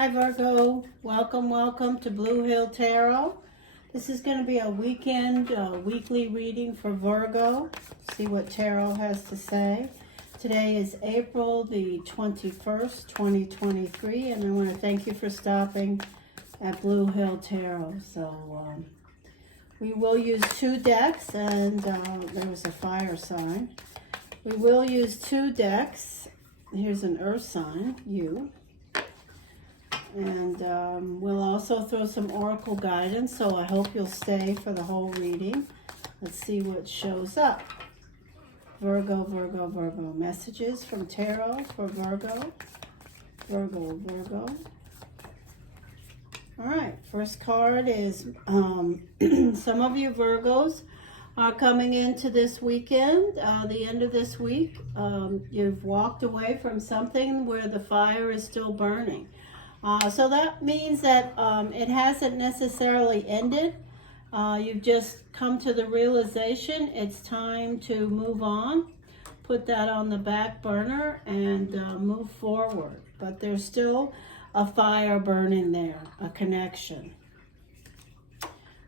Hi Virgo, welcome to Blue Hill Tarot. This is going to be a weekend weekly reading for Virgo. See what Tarot has to say. Today is April the 21st, 2023, and I want to thank you for stopping at Blue Hill Tarot. So we will use two decks, and there was a fire sign. We will use two decks. Here's an earth sign, you. And we'll also throw some oracle guidance, so I hope you'll stay for the whole reading. Let's see what shows up. Virgo. Messages from Tarot for Virgo. Virgo. All right, first card is some of you Virgos are coming into this weekend, the end of this week. You've walked away from something where the fire is still burning. So that means that it hasn't necessarily ended. You've just come to the realization it's time to move on, put that on the back burner, and move forward. But there's still a fire burning there, a connection.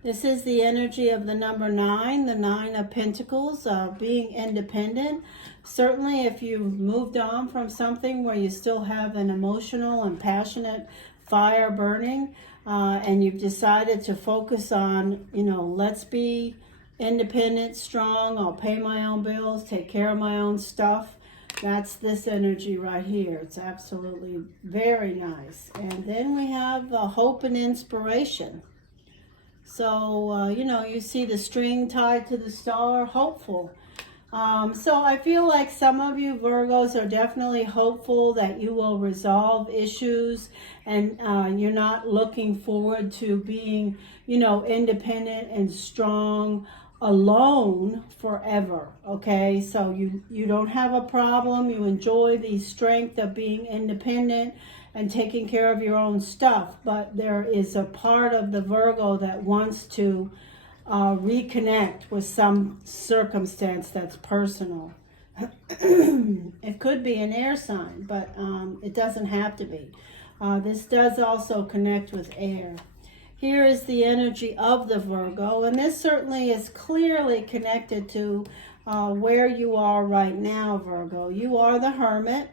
This is the energy of the number 9, the 9 of Pentacles, being independent. Certainly if you've moved on from something where you still have an emotional and passionate fire burning, and you've decided to focus on, let's be independent, strong, I'll pay my own bills, take care of my own stuff. That's this energy right here. It's absolutely very nice. And then we have hope and inspiration. So, you see the string tied to the star, hopeful. So I feel like some of you Virgos are definitely hopeful that you will resolve issues, and you're not looking forward to being, independent and strong alone forever, okay? So you don't have a problem. You enjoy the strength of being independent and taking care of your own stuff, but there is a part of the Virgo that wants to reconnect with some circumstance that's personal. It could be an air sign, but it doesn't have to be. This does also connect with air. Here is the energy of the Virgo, and this certainly is clearly connected to where you are right now, Virgo. You are the Hermit.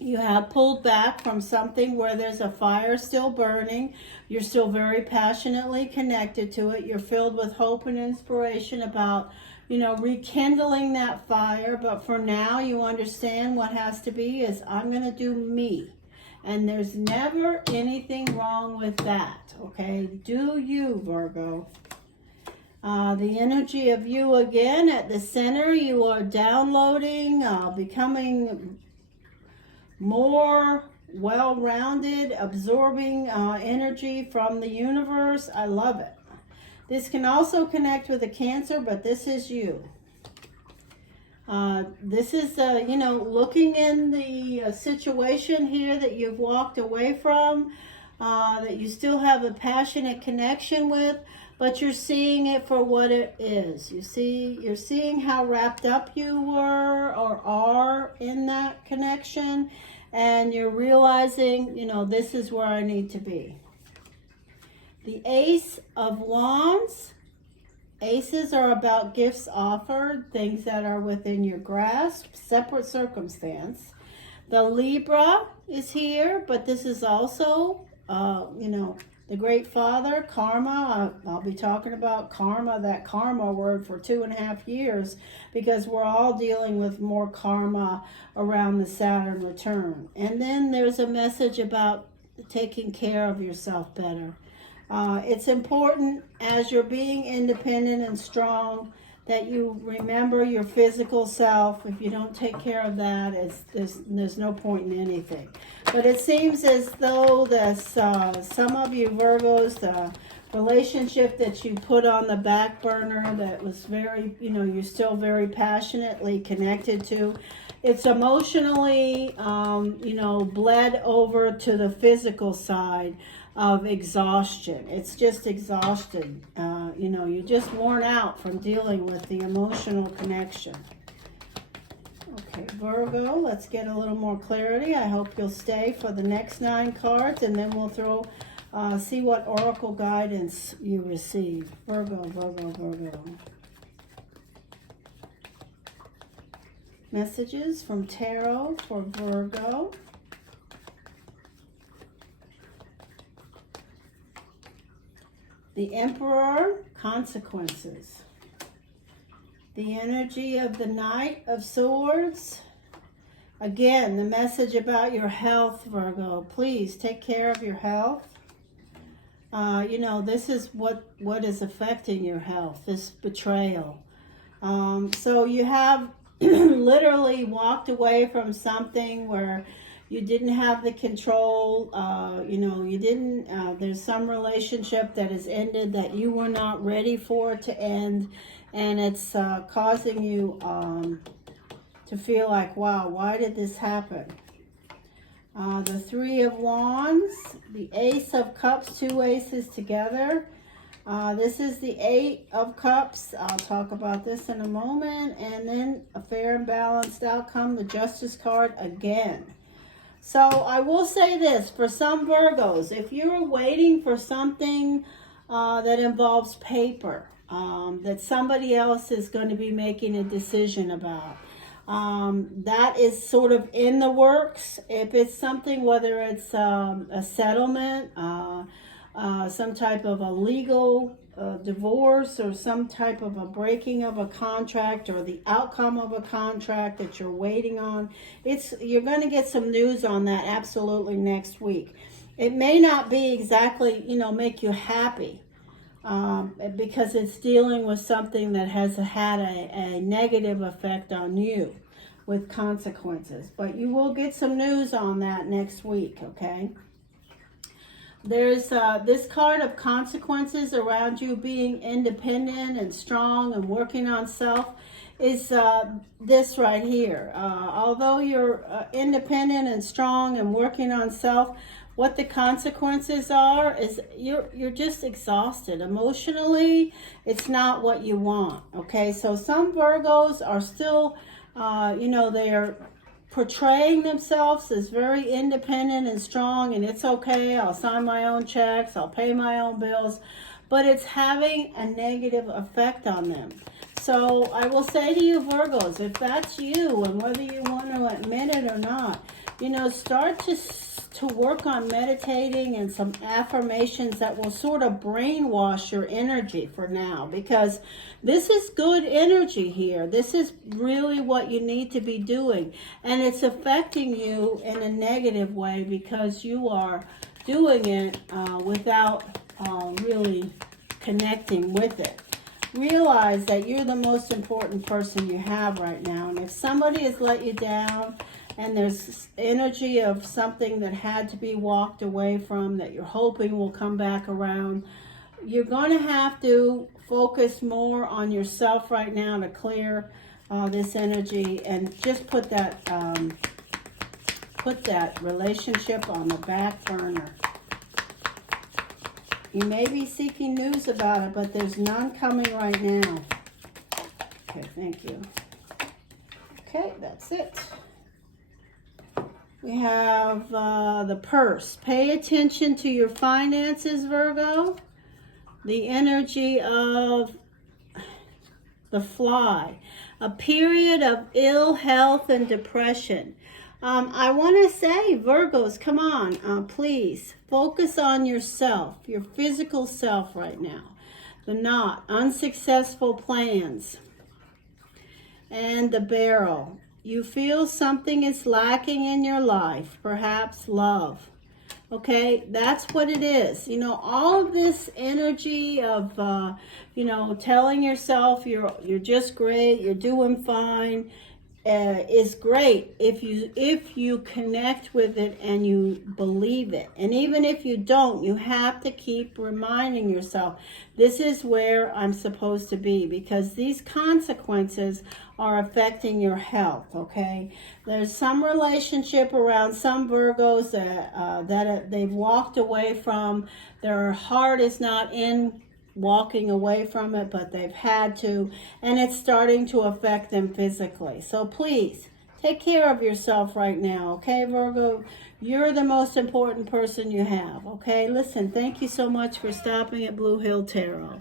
You have pulled back from something where there's a fire still burning. You're still very passionately connected to it. You're filled with hope and inspiration about, rekindling that fire. But for now, you understand what has to be is I'm going to do me. And there's never anything wrong with that, okay? Do you, Virgo. The energy of you again at the center. You are downloading, becoming more well-rounded, absorbing energy from the universe. I love it. This can also connect with a Cancer, but this is you. This is, looking in the situation here that you've walked away from, that you still have a passionate connection with, but you're seeing it for what it is. You're seeing how wrapped up you were or are in that connection, and you're realizing, this is where I need to be. The Ace of Wands. Aces are about gifts offered, things that are within your grasp, separate circumstance. The Libra is here, but this is also, the Great Father, karma. I'll be talking about karma, that karma word, for 2.5 years, because we're all dealing with more karma around the Saturn return. And then there's a message about taking care of yourself better. It's important as you're being independent and strong that you remember your physical self. If you don't take care of that, there's no point in anything. But it seems as though some of you Virgos, the relationship that you put on the back burner that was very, you're still very passionately connected to, it's emotionally, bled over to the physical side of exhaustion. It's just exhausted. You're just worn out from dealing with the emotional connection. Okay, Virgo, let's get a little more clarity. I hope you'll stay for the next 9 cards, and then we'll see what oracle guidance you receive. Virgo, Virgo, Virgo. Messages from Tarot for Virgo. The Emperor, consequences. The energy of the Knight of Swords. Again, the message about your health, Virgo. Please take care of your health. You know, this is what is affecting your health, this betrayal. So you have literally walked away from something where you didn't have the control. You know, you didn't, there's some relationship that has ended that you were not ready for it to end. And it's causing you to feel like, wow, why did this happen? The Three of Wands, the Ace of Cups, 2 aces together. This is the 8 of Cups. I'll talk about this in a moment. And then a fair and balanced outcome, the Justice card again. So I will say this, for some Virgos, if you're waiting for something that involves paper, that somebody else is going to be making a decision about, that is sort of in the works. If it's something, whether it's a settlement, some type of a legal divorce, or some type of a breaking of a contract, or the outcome of a contract that you're waiting on, you're going to get some news on that absolutely next week. It may not be exactly, you know, make you happy, because it's dealing with something that has had a negative effect on you with consequences. But you will get some news on that next week, okay? There's this card of consequences around you being independent and strong and working on self is this right here. Although you're independent and strong and working on self, what the consequences are is you're just exhausted emotionally. It's not what you want, okay? So some Virgos are still, you know, they're portraying themselves as very independent and strong, and it's okay, I'll sign my own checks, I'll pay my own bills, but it's having a negative effect on them. So I will say to you Virgos, if that's you, and whether you want to admit it or not, you know, start to work on meditating and some affirmations that will sort of brainwash your energy for now, because this is good energy here. This is really what you need to be doing, and it's affecting you in a negative way because you are doing it without really connecting with it. Realize that you're the most important person you have right now, and if somebody has let you down, and there's energy of something that had to be walked away from that you're hoping will come back around, you're going to have to focus more on yourself right now to clear this energy, and just put that relationship on the back burner. You may be seeking news about it, but there's none coming right now. Okay, thank you. Okay, that's it. We have the purse. Pay attention to your finances, Virgo. The energy of the fly. A period of ill health and depression. I want to say, Virgos, come on, please. Focus on yourself, your physical self right now. The knot, unsuccessful plans. And the barrel. You feel something is lacking in your life, perhaps love. Okay, that's what it is. You know, all of this energy of, you know, telling yourself you're just great, you're doing fine, is great if you connect with it and you believe it. And even if you don't, you have to keep reminding yourself, this is where I'm supposed to be, because these consequences are affecting your health, okay? There's some relationship around some Virgos that they've walked away from. Their heart is not in walking away from it, but they've had to, and it's starting to affect them physically. So please Take care of yourself right now, okay, Virgo? You're the most important person you have, okay? Listen, thank you so much for stopping at Blue Hill Tarot.